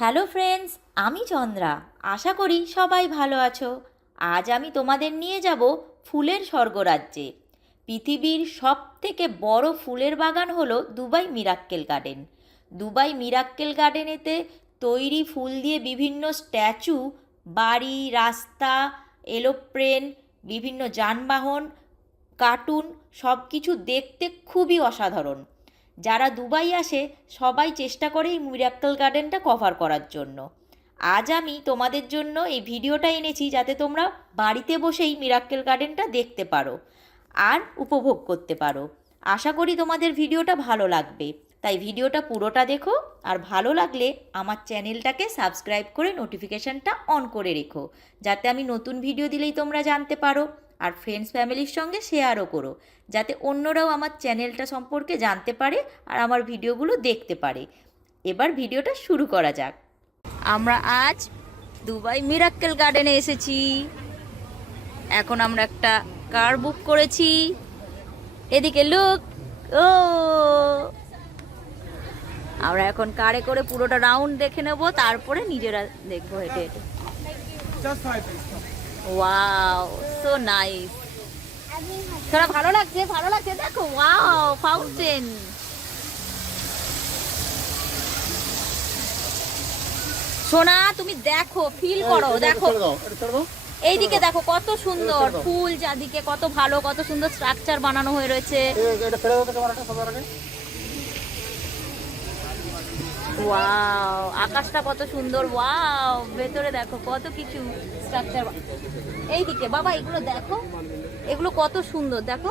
Hello friends, আমি চন্দ্রা। আশা করি সবাই ভালো আছো। আজ আমি তোমাদের নিয়ে যাব ফুলের স্বর্গরাজ্যে। পৃথিবীর সবথেকে বড় ফুলের বাগান হলো Dubai miracle garden. Dubai miracle গার্ডেনেতে তৈরি ফুল দিয়ে বিভিন্ন স্ট্যাচু, বাড়ি, রাস্তা, এরোপ্লেন, বিভিন্ন যানবাহন, কার্টুন সব কিছু দেখতে খুবই অসাধারণ। যারা দুবাই আসে সবাই চেষ্টা করে এই মিরাক্কেল গার্ডেনটা কভার করার জন্য। আজ আমি তোমাদের জন্য এই ভিডিওটা এনেছি যাতে তোমরা বাড়িতে বসেই মিরাক্কেল গার্ডেনটা দেখতে পারো আর উপভোগ করতে পারো। আশা করি তোমাদের ভিডিওটা ভালো লাগবে, তাই ভিডিওটা পুরোটা দেখো। আর ভালো লাগলে আমার চ্যানেলটাকে সাবস্ক্রাইব করে নোটিফিকেশানটা অন করে রেখো, যাতে আমি নতুন ভিডিও দিলেই তোমরা জানতে পারো। আর ফ্রেন্ডস ফ্যামিলির সঙ্গে শেয়ারও করো, যাতে অন্যরাও আমার চ্যানেলটা সম্পর্কে জানতে পারে আর আমার ভিডিওগুলো দেখতে পারে। এবার ভিডিওটা শুরু করা যাক। আমরা আজ দুবাই মিরাক্কেল গার্ডেনে এসেছি। এখন আমরা একটা কার বুক করেছি। এদিকে লুক। ও, আমরা এখন কারে করে পুরোটা রাউন্ড দেখে নেব, তারপরে নিজেরা দেখবো হেঁটে হেঁটে। Wow, so nice. তোরা ভালো লাগছে, ভালো লাগছে। দেখো, ওয়াও, ফাউন্টেন। সোনা, তুমি দেখো, ফিল করো, দেখো এইদিকে দেখো কত সুন্দর ফুল, চারদিকে কত ভালো, কত সুন্দর স্ট্রাকচার বানানো হয়ে রয়েছে। ওয়াও, আকাশটা কত সুন্দর। ওয়াও, ভেতরে দেখো কত কিছু স্ট্রাকচার। এইদিকে বাবা, এগুলো দেখো, এগুলো কত সুন্দর দেখো।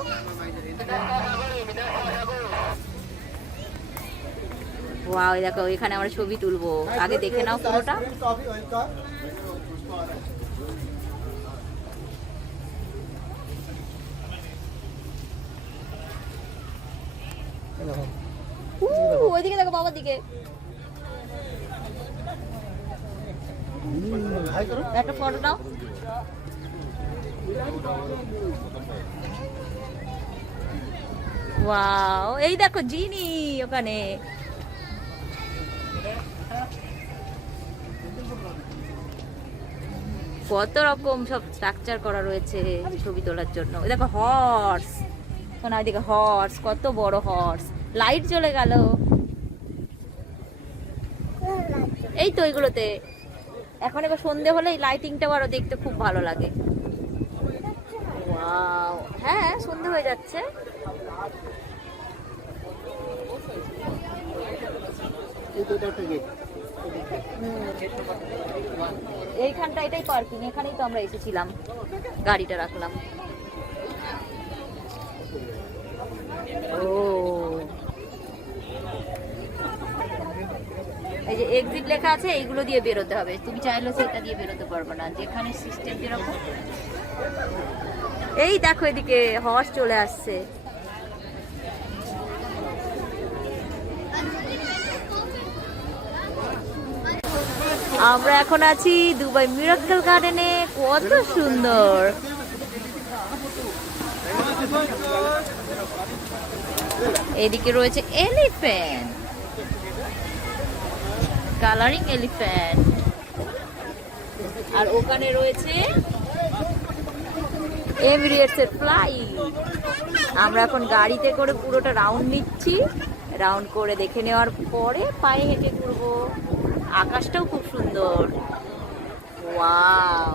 ওয়াও, দেখো এখানে আমরা ছবি তুলবো। আগে দেখে নাও পুরোটা। ওইদিকে দেখো, বাবার দিকে একটা ফটো নাও। ওয়াও, এই দেখো জিনি ওখানে। কত রকম সব স্ট্রাকচার করা রয়েছে ছবি তোলার জন্য। দেখো হর্স, শোনা ওইদিকে হর্স, কত বড় হর্স। লাইট জ্বলে গেল। এই তো এইগুলোতে এখন এবার সন্ধে হলে এই লাইটিংটাও আরো দেখতে খুব ভালো লাগে। ওয়াও, হ্যাঁ সন্ধে হয়ে যাচ্ছে। এইখানটা এটাই পার্কিং, এখানেই তো আমরা এসেছিলাম, গাড়িটা রাখলাম। ও, এই যে এক্সিট লেখা আছে, এইগুলো দিয়ে বেরোতে হবে। তুমি চাইলে সেটা দিয়ে বেরোতে পারবে না, যেখানে সিস্টেম যেরকম। এই দেখো এদিকে হর্স চলে আসছে। আমরা এখন আছি দুবাই মিরাক্কেল গার্ডেনে। কত সুন্দর। এদিকে রয়েছে এলিফ্যান্ট, কালারিং এলিফ্যান্ট। আর ওখানে রয়েছে এমিরেটসের ফ্লাইট। আমরা এখন গাড়িতে করে পুরোটা রাউন্ড নিচ্ছি। রাউন্ড করে দেখে নেওয়ার পরে পায়ে হেঁটে ঘুরবো। আকাশটাও খুব সুন্দর। ওয়াও,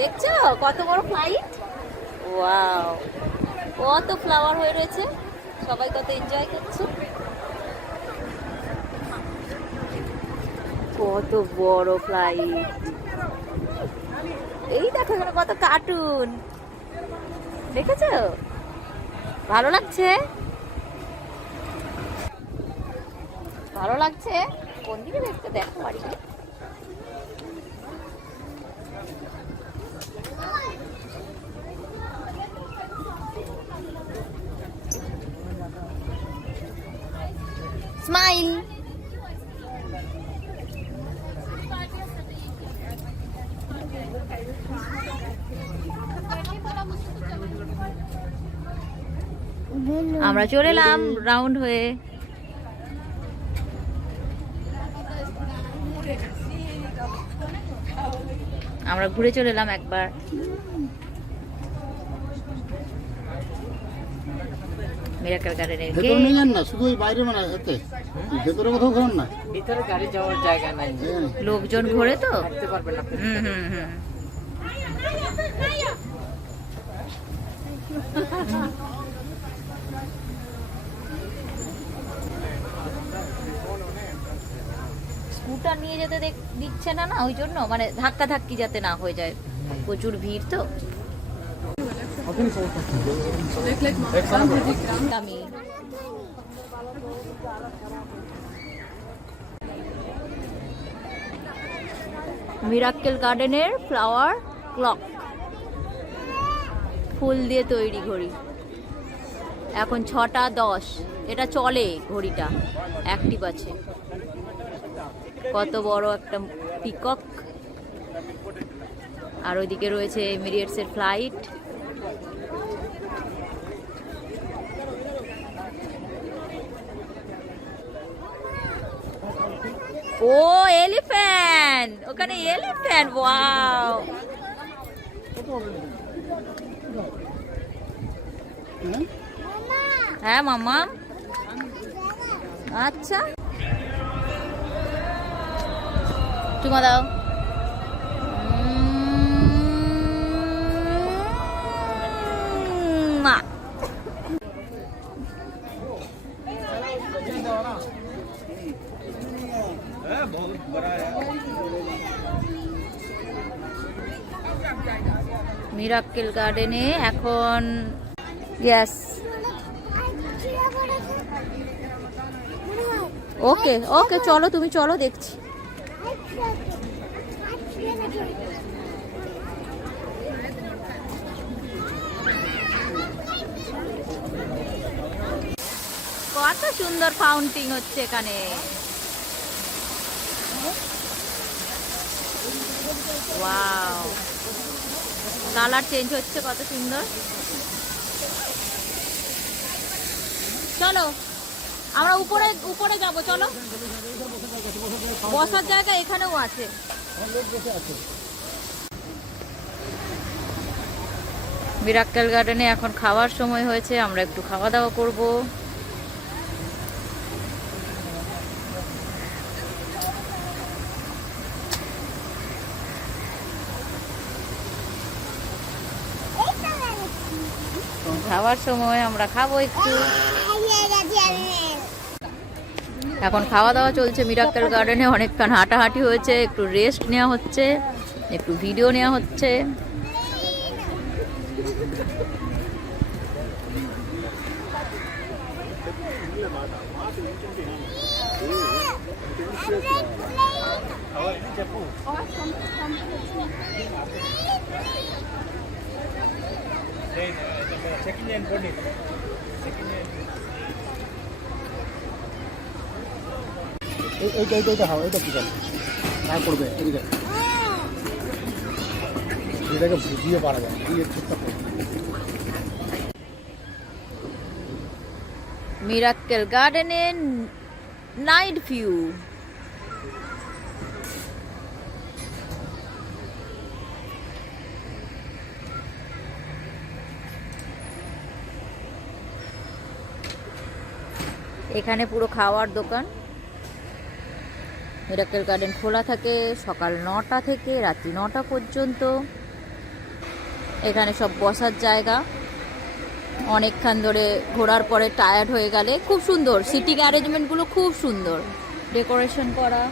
দেখছো কত বড় ফ্লাইট। ওয়াও, কত ফ্লাওয়ার হয়ে রয়েছে, সবাই কত এনজয় করছে। কত বড় ফ্লাইট। এই দেখো এখানে কত কার্টুন, দেখেছো? ভালো লাগছে, ভালো লাগছে। কোন দিকে দেখতে, দেখো বাড়ি। স্মাইল। আমরা চলে এলাম রাউন্ড হয়ে। আমরা ঘুরে চলে এলাম একবার। মিরাকেল গার্ডেনের ভেতরে নিয়ে যান না, শুধু ওই বাইরে মানে এতে ভেতরে কোথাও ঘোরান না, ভিতরে গাড়ি যাওয়ার জায়গা নাই, লোকজন ঘোরে তো। হাঁটতে পারবেন না। স্কুটার নিয়ে যেতে দিচ্ছে না, না ওই জন্য, মানে ধাক্কা ধাক্কি যাতে না হয়ে যায়, প্রচুর ভিড় তো। আমি মিরাক্কেল গার্ডেনের ফ্লাওয়ার ক্লক, ফুল দিয়ে তৈরি ঘড়ি। এখন 6টা 10, এটা চলে, ঘড়িটা অ্যাক্টিভ আছে। কত বড় একটা পিকক। আর ওইদিকে রয়েছে এমিরেটসের ফ্লাইট। ও এলিফ্যান্ট, ওখানে এলিফ্যান্ট, ওয়াও। হ্যাঁ মামা, আচ্ছা চুমা দাও। মা মিরাক্কেল গার্ডেনে এখন গ্যাস। ওকে ওকে, চলো তুমি চলো, দেখছি। কত সুন্দর ফাউন্টেন হচ্ছে এখানে। ওয়াও, কালার চেঞ্জ হচ্ছে, কত সুন্দর। চলো আমরা উপরে উপরে যাব, চলো। বসার জায়গা এখানেও আছে। মিরাক্কেল গার্ডেনে এখন খাওয়ার সময় হয়েছে, আমরা একটু খাওয়া দাওয়া করব। খাওয়ার সময় আমরা খাবো একটু। এখন খাওয়া দাওয়া চলছে মিরাক্কেল গার্ডেনে। অনেকক্ষণ হাঁটাহাঁটি হয়েছে, একটু রেস্ট নেওয়া হচ্ছে, একটু ভিডিও নেওয়া হচ্ছে। এইটা হাওয়া, এটা কি জানো না করবে, এদিকে এটাকে বুঝিয়ে পারা যায়, এই চেষ্টা করবে। মিরাক্কেল গার্ডেনের নাইট ভিউ। এখানে পুরো খাওয়ার দোকান। মিরাক্কেল গার্ডেন খোলা থাকে সকাল 9টা থেকে রাত্রি 9টা পর্যন্ত। এখানে সব বসার জায়গা। অনেকক্ষণ ধরে ঘোরার পরে টায়ার্ড হয়ে গেলে খুব সুন্দর, সিটিং অ্যারেঞ্জমেন্টগুলো খুব সুন্দর, ডেকোরেশন করা,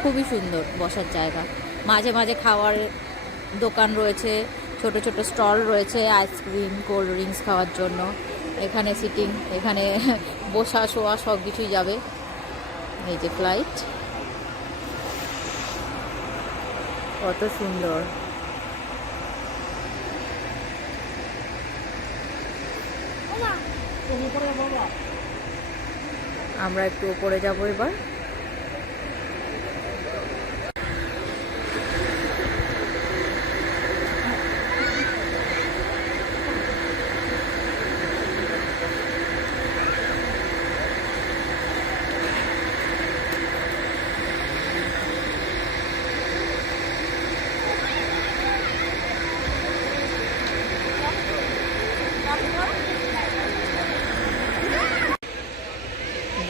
খুবই সুন্দর বসার জায়গা। মাঝে মাঝে খাওয়ার দোকান রয়েছে, ছোট ছোট স্টল রয়েছে আইসক্রিম, কোল্ড ড্রিঙ্কস খাওয়ার জন্য। এখানে সিটিং, এখানে বসা শোয়া সব কিছুই যাবে। এই যে ফ্লাইট, কত সুন্দর। আমরা একটু উপরে যাবো এবার।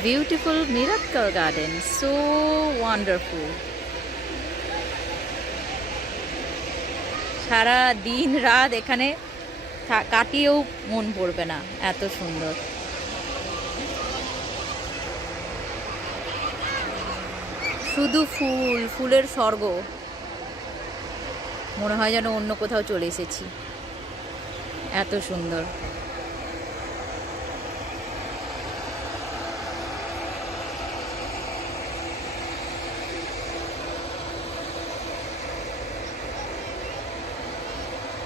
Beautiful miracle garden, so wonderful. সারা দিন রাত এখানে কাটিয়েও মন পড়বে না, এত সুন্দর। শুধু ফুল, ফুলের স্বর্গ, মনে হয় যেন অন্য কোথাও চলে এসেছি, এত সুন্দর।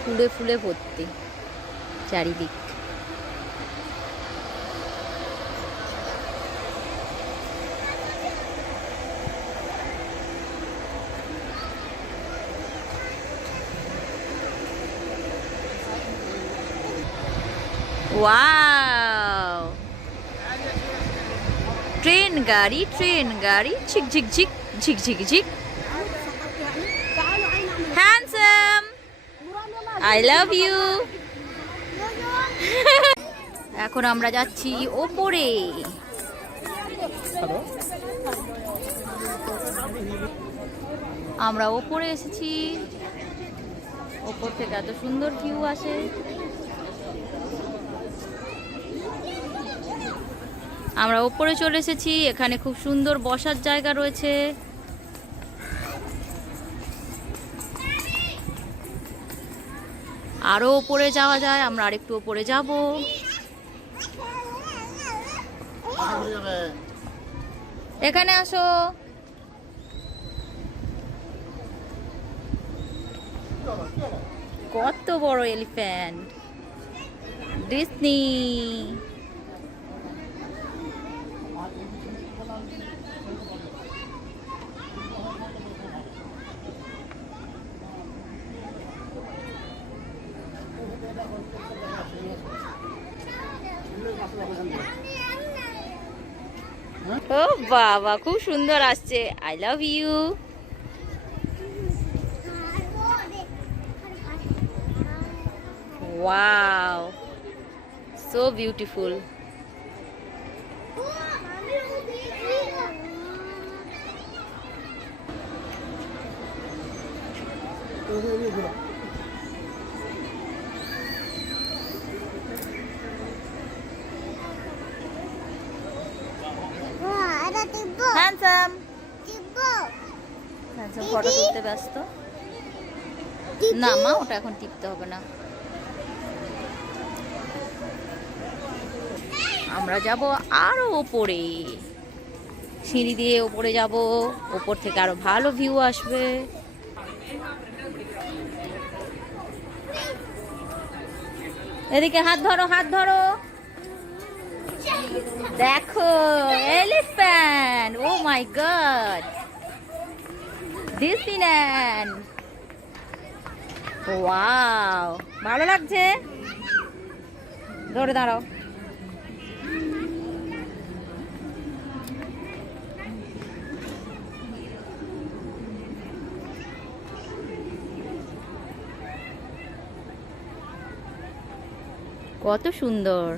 ফুলে ফুলে ভর্তি চারিদিক। ওয়াও, ট্রেন গাড়ি, ট্রেন গাড়ি, ঝিক ঝিক ঝিক, ঝিক ঝিক ঝিক। Handsome, I love you. এখন আমরা যাচ্ছি ওপরে। আমরা ওপরে এসেছি, ওপর থেকে এত সুন্দর ভিউ আসে। আমরা ওপরে চলে এসেছি, এখানে খুব সুন্দর বসার জায়গা রয়েছে। আরো ওপরে যাওয়া যায়, আমরা আরেকটু ওপরে যাব। এখানে আসো। কত বড় এলিফ্যান্ট, ডিজনি। ও বাবা, খুব সুন্দর আসছে। I love you. Wow, so beautiful. Handsome, handsome photo তুলতে ব্যস্ত। না মা, ওটা এখন টিপতে হবে না। আমরা যাব আরো ওপরে, সিঁড়ি দিয়ে ওপরে যাব, ওপর থেকে আরো ভালো ভিউ আসবে। এদিকে হাত ধরো, হাত ধরো। দেখো এলিফ্যান্ট, ও মাই গড, ডিজনিল্যান্ড। ওয়াও, ভালো লাগছে। ধরে দাঁড়াও। কত সুন্দর।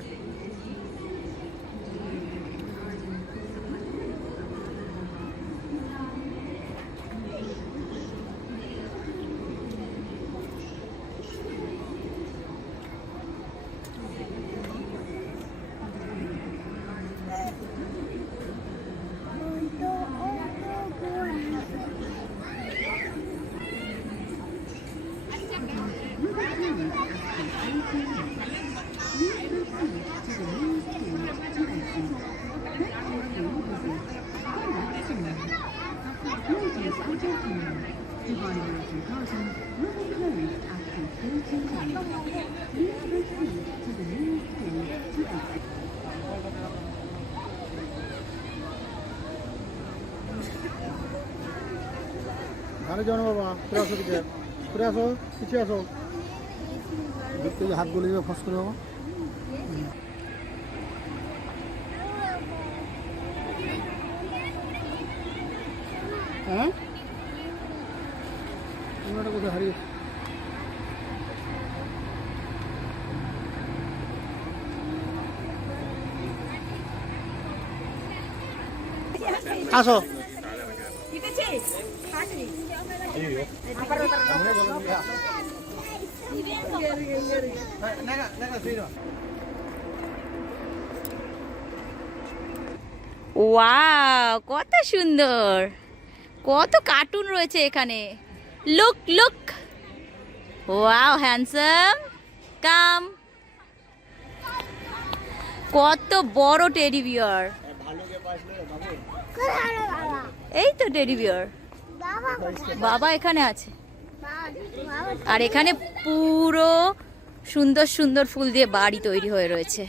ধারে যাও না বাবা, ফিরে আসো, দিকে ফিরে আসো, পিছিয়ে আসো। দেখতে হাত গলে যাবে ফস করে বাবা। হ্যাঁ, কোথায় হারিয়ে। আসো ওয়াও, কত সুন্দর, কত কার্টুন রয়েছে এখানে। লুক লুক, ওয়াও হ্যান্ডসাম, কাম। কত বড় টেডি বিয়ার, এই তো টেডি বিয়ার। বাবা এখানে আছে, আর এখানে পুরো সুন্দর সুন্দর ফুল দিয়ে বাড়ি তৈরি হয়ে রয়েছে।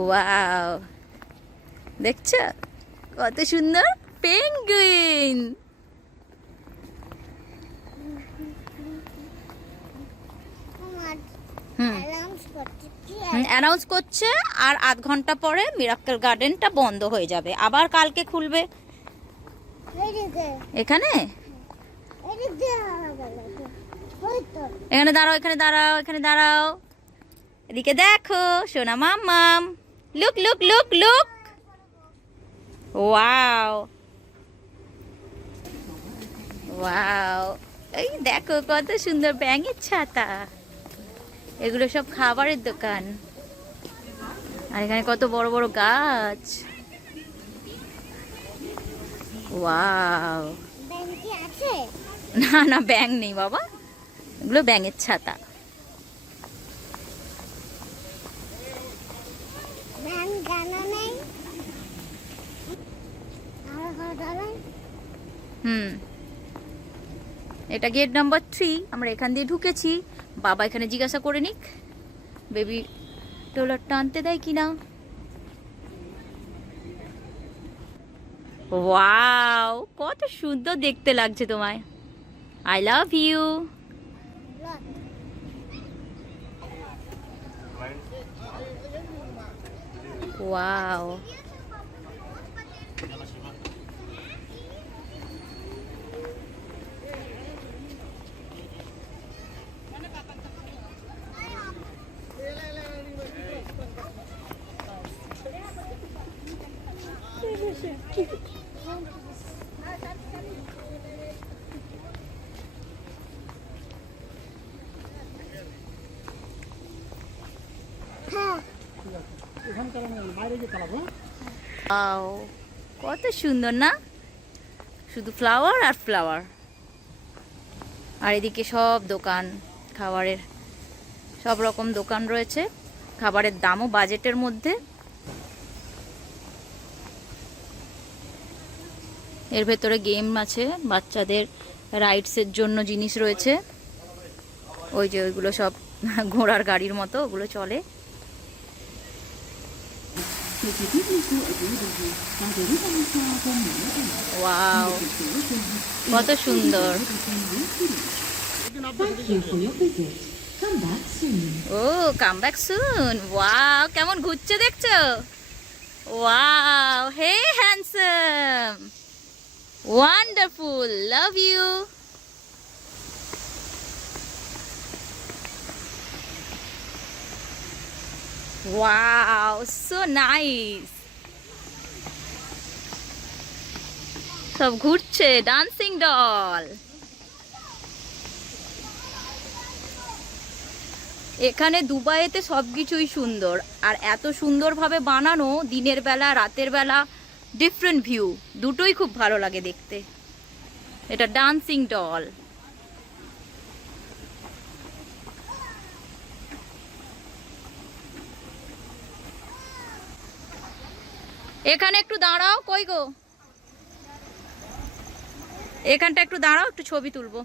ওয়াও, দেখছো কত সুন্দর পেঙ্গুইন। অ্যানাউন্স করছে, আর আধ ঘন্টা পরে মিরাক্কেল গার্ডেনটা বন্ধ হয়ে যাবে, আবার কালকে খুলবে। এখানে এখানে দাঁড়াও, এখানে দাঁড়াও, এখানে দাঁড়াও, এদিকে দেখো সোনা মাম্মাম। Look look look look, wow wow, এই দেখো কত সুন্দর ব্যাঙের ছাতা। এগুলো সব খাবারের দোকান, আর এখানে কত বড় বড় গাছ। ওয়াও, না না ব্যাঙ নেই বাবা, এগুলো ব্যাঙের ছাতা। এটা গেট নাম্বার 3, আমরা এখান দিয়ে ঢুকেছি। বাবা এখানে জিজ্ঞাসা করে নিক বেবি টোলারটা আনতে দেয় কিনা। ওয়াও, কত সুন্দর দেখতে লাগছে তোমায়। I love you. Wow, wow, কত সুন্দর না, শুধু ফ্লাওয়ার আর ফ্লাওয়ার। আর এদিকে সব দোকান, খাবারের সব রকম দোকান রয়েছে, খাবারের দামও বাজেটের মধ্যে। এর ভেতরে গেম আছে, বাচ্চাদের রাইডসের জন্য জিনিস রয়েছে। ওই যে ওইগুলো সব ঘোড়ার গাড়ির মতো, ওগুলো চলে। ওয়াও, কত সুন্দর। ও কাম ব্যাক সুন। ওয়াও, কেমন ঘুরছে দেখছো। Wow, hey handsome, wonderful, love you. Wow, so nice. সব ঘুরছে, ডান্সিং ডল। এখানে দুবাইতে সবকিছুই সুন্দর, আর এত সুন্দরভাবে বানানো, দিনের বেলা রাতের বেলা ডিফারেন্ট ভিউ, দুটোই খুব ভালো লাগে দেখতে। এটা ডান্সিং ডল। এখানে একটু দাঁড়াও, কই গো, এখানটা একটু দাঁড়াও, একটু ছবি তুলবো।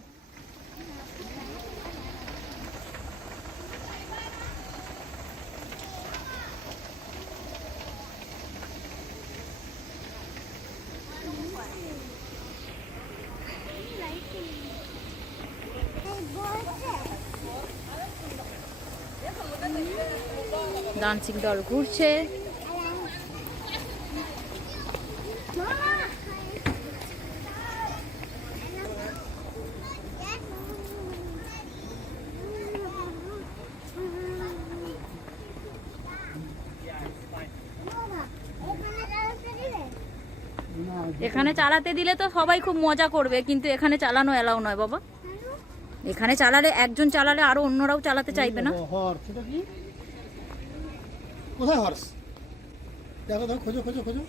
ডান্সিং ডল ঘুরছে। এখানে চালাতে দিলে তো সবাই খুব মজা করবে, কিন্তু এখানে চালানো এলাও নয় বাবা। এখানে চালালে একজন চালালে আরো অন্যরাও চালাতে চাইবে না। হর্স, এটা কি? কোথায় হর্স? দেখো দেখো, খোঁজো খোঁজো খোঁজো।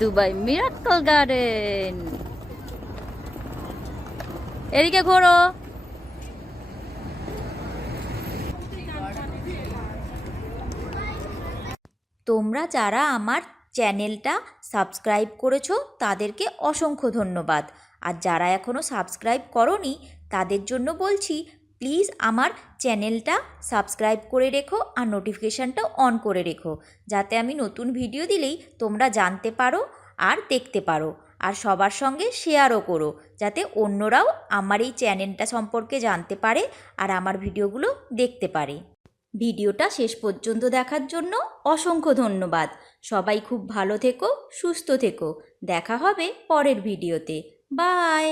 দুবাই মিরাকল গার্ডেন, এদিকে ঘোরো। তোমরা যারা আমার চ্যানেলটা সাবস্ক্রাইব করেছো তাদেরকে অসংখ্য ধন্যবাদ। আর যারা এখনও সাবস্ক্রাইব করোনি তাদের জন্য বলছি, প্লিজ আমার চ্যানেলটা সাবস্ক্রাইব করে রেখো আর নোটিফিকেশানটা অন করে রেখো, যাতে আমি নতুন ভিডিও দিলেই তোমরা জানতে পারো আর দেখতে পারো। আর সবার সঙ্গে শেয়ারও করো, যাতে অন্যরাও আমার এই চ্যানেলটা সম্পর্কে জানতে পারে আর আমার ভিডিওগুলো দেখতে পারে। ভিডিওটা শেষ পর্যন্ত দেখার জন্য অসংখ্য ধন্যবাদ। সবাই খুব ভালো থেকো, সুস্থ থেকো। দেখা হবে পরের ভিডিওতে। বাই।